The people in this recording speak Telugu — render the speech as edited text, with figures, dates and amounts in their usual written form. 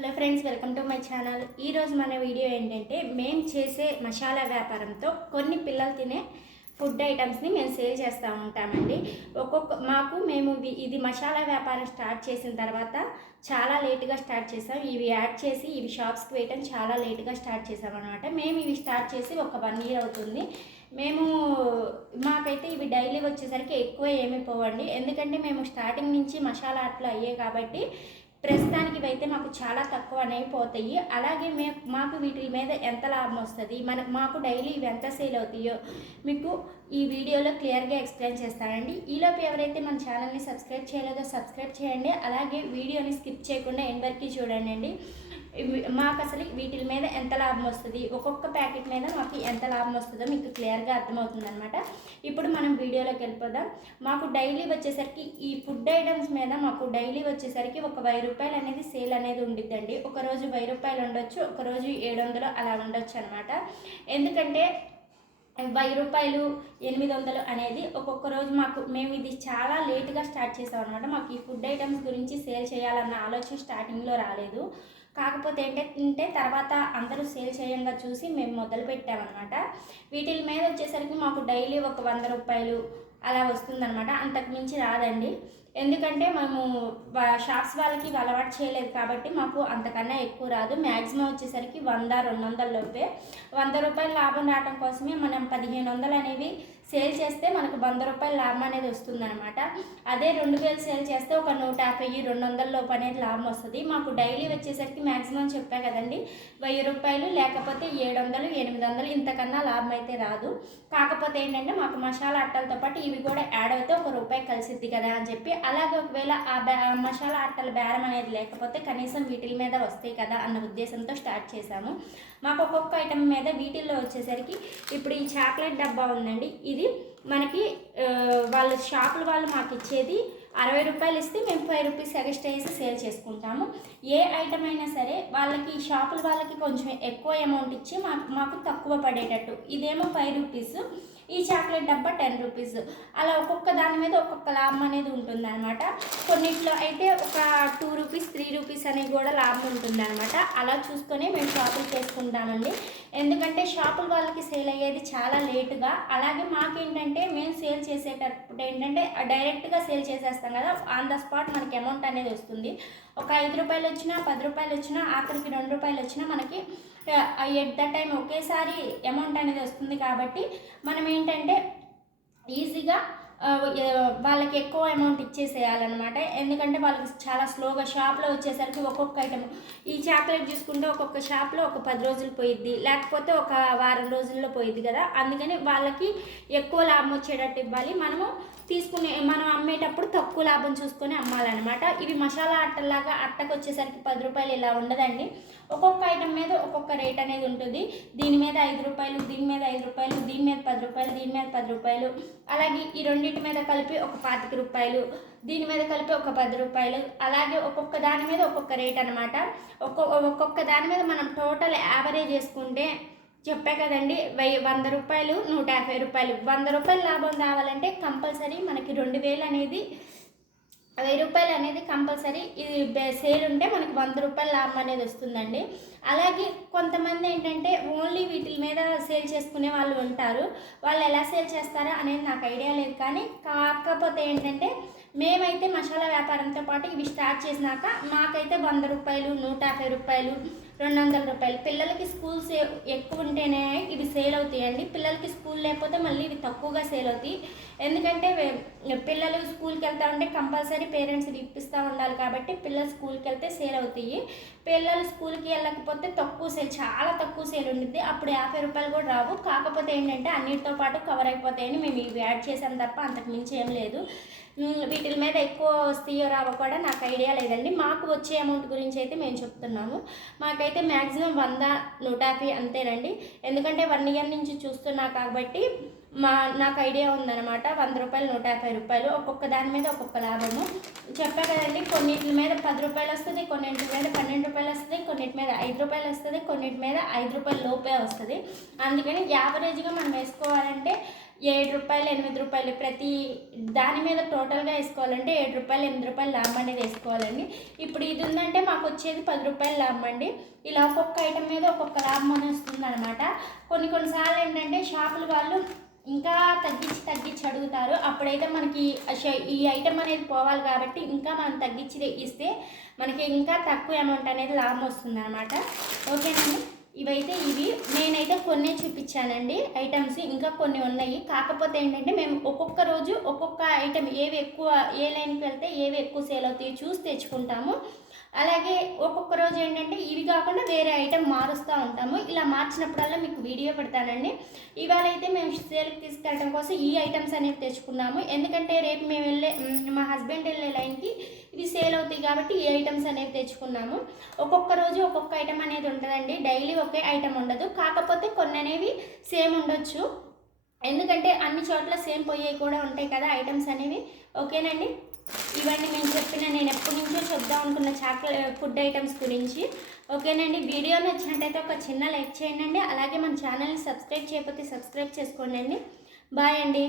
Hello friends, welcome to my channel. ఈరోజు మన వీడియో ఏంటంటే మేము చేసే మసాలా వ్యాపారంతో కొన్ని పిల్లలు తినే ఫుడ్ ఐటమ్స్ని మేము సేల్ చేస్తూ ఉంటామండి. మేము ఇది మసాలా వ్యాపారం స్టార్ట్ చేసిన తర్వాత చాలా లేటుగా స్టార్ట్ చేసాం. ఇవి యాడ్ చేసి ఇవి షాప్స్కి వేయటం చాలా లేటుగా స్టార్ట్ చేసామన్నమాట. మేము ఇవి స్టార్ట్ చేసి ఒక 1 year అవుతుంది. మాకైతే ఇవి డైలీ వచ్చేసరికి ఎక్కువ ఏమీ పోవండి, ఎందుకంటే మేము స్టార్టింగ్ నుంచి మసాలా అట్లా అయ్యే కాబట్టి ప్రస్తుతానికి ఇవైతే మాకు చాలా తక్కువ అనేవి పోతాయి. అలాగే మాకు వీటి మీద ఎంత లాభం వస్తుంది, మాకు డైలీ ఇవి ఎంత సేల్ అవుతాయో మీకు ఈ వీడియోలో క్లియర్గా ఎక్స్ప్లెయిన్ చేస్తానండి. ఈలోపు ఎవరైతే మన ఛానల్ని సబ్స్క్రైబ్ చేయలేదో సబ్స్క్రైబ్ చేయండి. అలాగే వీడియోని స్కిప్ చేయకుండా ఎండ్ వరకు చూడండి అండి. మాకు అసలు వీటి మీద ఎంత లాభం వస్తుంది, ఒక్కొక్క ప్యాకెట్ మీద మాకు ఎంత లాభం వస్తుందో మీకు క్లియర్గా అర్థమవుతుంది అనమాట. ఇప్పుడు మనం వీడియోలోకి వెళ్ళిపోదాం. మాకు డైలీ వచ్చేసరికి ఈ ఫుడ్ ఐటమ్స్ మీద మాకు డైలీ వచ్చేసరికి ఒక 1000 రూపాయలు అనేది సేల్ అనేది ఉండిద్దండి. ఒకరోజు 1000 రూపాయలు ఉండొచ్చు, ఒకరోజు 700 అలా ఉండొచ్చు అనమాట. ఎందుకంటే 1000 రూపాయలు 800 అనేది ఒక్కొక్క రోజు మేము ఇది చాలా లేట్గా స్టార్ట్ చేసాం అనమాట. మాకు ఈ ఫుడ్ ఐటమ్స్ గురించి సేల్ చేయాలన్న ఆలోచన స్టార్టింగ్లో రాలేదు. కాకపోతే ఏంటంటే తర్వాత అందరూ సేల్ చేయంగా చూసి మేము మొదలు పెట్టామన్నమాట. వీటి మీద వచ్చేసరికి మాకు డైలీ ఒక 100 రూపాయలు అలా వస్తుందన్నమాట. అంతకు మించి రాదండి. ఎందుకంటే మేము షాప్స్ వాళ్ళకి అలవాటు చేయలేదు కాబట్టి మాకు అంతకన్నా ఎక్కువ రాదు. మ్యాక్సిమం వచ్చేసరికి 100-200 లోపే. 100 రూపాయలు లాభం రావడం కోసమే మనం 1500 అనేవి సేల్ చేస్తే మనకు 100 రూపాయల లాభం అనేది వస్తుందన్నమాట. అదే 2000 సేల్ చేస్తే ఒక 150-200 లోపు అనేది లాభం వస్తుంది. మాకు డైలీ వచ్చేసరికి మ్యాక్సిమం చెప్పా కదండి, 1000 రూపాయలు లేకపోతే 700-800, ఇంతకన్నా లాభం అయితే రాదు. కాకపోతే ఏంటంటే మాకు మసాలా అట్టలతో పాటు ఇవి కూడా యాడ్ అయితే ఒక రూపాయి కలిసిద్ది కదా అని చెప్పి, అలాగే ఒకవేళ మసాలా అట్టల బేరం అనేది లేకపోతే కనీసం వీటి మీద వస్తాయి కదా అన్న ఉద్దేశంతో స్టార్ట్ చేశాము. మాకు ఒక్కొక్క ఐటమ్ మీద వీటిల్లో వచ్చేసరికి ఇప్పుడు ఈ చాక్లెట్ డబ్బా ఉందండి. ఇది మనకి షాపుల వాళ్ళు మాకు ఇచ్చేది 60 రూపాయలు ఇస్తే మేము 5 రూపీస్ ఎక్స్ట్రా వేసి సేల్ చేసుకుంటాము. ఏ ఐటమ్ అయినా సరే వాళ్ళకి షాపుల వాళ్ళకి కొంచెం ఎక్కువ అమౌంట్ ఇచ్చి మాకు తక్కువ పడేటట్టు. ఇదేమో 5 రూపీస్, ఈ చాక్లెట్ డబ్బా 10 రూపీస్, అలా ఒక్కొక్క దాని మీద ఒక్కొక్క లాభం అనేది ఉంటుందన్నమాట. కొన్నిట్లో అయితే ఒక 2 రూపీస్ 3 రూపీస్ అనేది కూడా లాభం ఉంటుందన్నమాట. అలా చూసుకొని మేము షాపులు చేసుకుంటామండి. ఎందుకంటే షాపుల వాళ్ళకి సేల్ అయ్యేది చాలా లేటుగా. అలాగే మాకేంటంటే మేము సేల్ చేసేటప్పుడు ఏంటంటే డైరెక్ట్గా సేల్ చేసేస్తాం కదా, ఆన్ ద స్పాట్ మనకి అమౌంట్ అనేది వస్తుంది. ఒక 5 రూపాయలు వచ్చినా 10 రూపాయలు వచ్చినా ఆఖరికి 2 రూపాయలు వచ్చినా మనకి ఎట్ ద టైం ఒకేసారి అమౌంట్ అనేది వస్తుంది. కాబట్టి మనం ఏంటంటే ఈజీగా వాళ్ళకి ఎక్కువ అమౌంట్ ఇచ్చేసేయాలన్నమాట. ఎందుకంటే వాళ్ళకి చాలా స్లోగా షాప్లో వచ్చేసరికి ఒక్కొక్క ఐటమ్, ఈ చాక్లెట్ చూసుకుంటే ఒక్కొక్క షాప్లో ఒక 10 రోజులు పోయిద్ది, లేకపోతే ఒక వారం రోజుల్లో పోయిద్ది కదా. అందుకని వాళ్ళకి ఎక్కువ లాభం వచ్చేటట్టు ఇవ్వాలి. మనం అమ్మేటప్పుడు తక్కువ లాభం చూసుకొని అమ్మాలన్నమాట. ఇవి మసాలా అట్టలాగా అట్టకు వచ్చేసరికి 10 రూపాయలు ఇలా ఉండదండి. ఒక్కొక్క ఐటమ్ మీద ఒక్కొక్క రేట్ అనేది ఉంటుంది. దీని మీద 5 రూపాయలు, దీని మీద 5 రూపాయలు, దీని మీద 10 రూపాయలు, దీని మీద 10 రూపాయలు, అలాగే ఈ రెండింటి మీద కలిపి ఒక 25 రూపాయలు, దీని మీద కలిపి ఒక 10 రూపాయలు, అలాగే ఒక్కొక్క దాని మీద ఒక్కొక్క రేట్ అనమాట. ఒక్కొక్క దాని మీద మనం టోటల్ యావరేజ్ చేసుకుంటే చెప్పా కదండి, 100 రూపాయలు 150 రూపాయలు, 100 రూపాయలు లాభం రావాలంటే కంపల్సరీ మనకి 2000 అనేది 1000 రూపాయలు అనేది కంపల్సరీ ఇది సేల్ ఉంటే మనకి 100 రూపాయల లాభం అనేది వస్తుందండి. అలాగే కొంతమంది ఏంటంటే ఓన్లీ వీటి మీద సేల్ చేసుకునే వాళ్ళు ఉంటారు. వాళ్ళు ఎలా సేల్ చేస్తారా అనేది నాకు ఐడియా లేదు. కానీ కాకపోతే ఏంటంటే మేమైతే మసాలా వ్యాపారంతో పాటు ఇవి స్టార్ట్ చేసినాక మాకైతే 100 రూపాయలు 150 రూపాయలు 200 రూపాయలు, పిల్లలకి స్కూల్స్ ఎక్కువ ఉంటేనే ఇవి సేల్ అవుతాయండి. పిల్లలకి స్కూల్ లేకపోతే మళ్ళీ ఇవి తక్కువగా సేల్ అవుతాయి. ఎందుకంటే పిల్లలు స్కూల్కి వెళ్తా ఉంటే కంపల్సరీ పేరెంట్స్ ఇవి ఇప్పిస్తూ ఉండాలి కాబట్టి పిల్లలు స్కూల్కి వెళ్తే సేల్ అవుతాయి. పిల్లలు స్కూల్కి వెళ్ళకపోతే తక్కువ సేల్, చాలా తక్కువ సేల్ ఉండిద్ది. అప్పుడు 50 రూపాయలు కూడా రావు. కాకపోతే ఏంటంటే అన్నిటితో పాటు కవర్ అయిపోతాయని మేము ఇవి యాడ్ చేసాం తప్ప అంతకు మించి ఏం లేదు. వీటి మీద ఎక్కువ వస్తాయో రావో కూడా నాకు ఐడియా లేదండి. మాకు వచ్చే అమౌంట్ గురించి అయితే మేము చెప్తున్నాము. మాకైతే మ్యాక్సిమం 100-150 అంతేనండి. ఎందుకంటే 1 year నుంచి చూస్తున్నా కాబట్టి నాకు ఐడియా ఉందన్నమాట. 100 రూపాయలు, 150 రూపాయలు, ఒక్కొక్క దాని మీద ఒక్కొక్క లాభము. చెప్పా కదండి, కొన్నిటి మీద 10 రూపాయలు వస్తుంది, కొన్నింటి మీద 12 రూపాయలు వస్తుంది, కొన్నిటి మీద 5 రూపాయలు వస్తుంది, కొన్నిటి మీద 5 రూపాయల లోపే వస్తుంది. అందుకని యావరేజ్గా మనం వేసుకోవాలంటే 7 రూపాయలు, 8 రూపాయలు ప్రతి దాని మీద టోటల్గా వేసుకోవాలంటే 7 రూపాయలు, 8 రూపాయలు లాభం అనేది వేసుకోవాలండి. ఇప్పుడు ఇది ఉందంటే మాకు వచ్చేది 10 రూపాయలు లాభం అండి. ఇలా ఒక్కొక్క ఐటెం మీద ఒక్కొక్క లాభం అనేది వస్తుంది అనమాట. కొన్నిసార్లు ఏంటంటే షాపుల వాళ్ళు ఇంకా తగ్గించి అడుగుతారు. అప్పుడైతే మనకి ఈ ఐటెం అనేది పోవాలి కాబట్టి ఇంకా మనం తగ్గించి ఇస్తే మనకి ఇంకా తక్కువ అమౌంట్ అనేది లాభం వస్తుంది అనమాట. ఓకేనండి, ఇవి నేనైతే కొన్ని చూపించానండి ఐటమ్స్, ఇంకా కొన్ని ఉన్నాయి. కాకపోతే ఏంటంటే మేము ఒక్కొక్క రోజు ఒక్కొక్క ఐటెం ఏవి ఎక్కువ, ఏ లైన్కి వెళ్తే ఏవి ఎక్కువ సేల్ అవుతాయో చూసి తెచ్చుకుంటాము. అలాగే ఒక్కొక్క రోజు ఏంటంటే ఇవి కాకుండా వేరే ఐటెం మారుస్తూ ఉంటాము. ఇలా మార్చినప్పుడల్లా మీకు వీడియో పెడతానండి. ఇవాళ అయితే మేము సేల్కి తీసుకెళ్ళడం కోసం ఈ ఐటమ్స్ అనేవి తెచ్చుకున్నాము. ఎందుకంటే రేపు మేము మా హస్బెండ్ వెళ్ళే లైన్కి ఇవి సేల్ అవుతాయి కాబట్టి ఈ ఐటమ్స్ అనేవి తెచ్చుకున్నాము. ఒక్కొక్క రోజు ఒక్కొక్క ఐటెం అనేది ఉంటుందండి, డైలీ ఒకే ఐటెం ఉండదు. కాకపోతే కొన్ని అనేవి సేమ్ ఉండొచ్చు, ఎందుకంటే అన్ని చోట్ల సేమ్ పోయేవి కూడా ఉంటాయి కదా ఐటమ్స్ అనేవి. ఓకేనండి, ఇవన్నీ నేను ఎప్పటి నుంచో చెప్దాం అనుకున్న ఫుడ్ ఐటమ్స్ గురించి. ఓకేనండి, వీడియో నచ్చినట్టయితే ఒక చిన్న లైక్ చేయండి. అలాగే మన ఛానల్ని సబ్స్క్రైబ్ చేయకపోతే సబ్స్క్రైబ్ చేసుకోండి. బాయ్ అండి.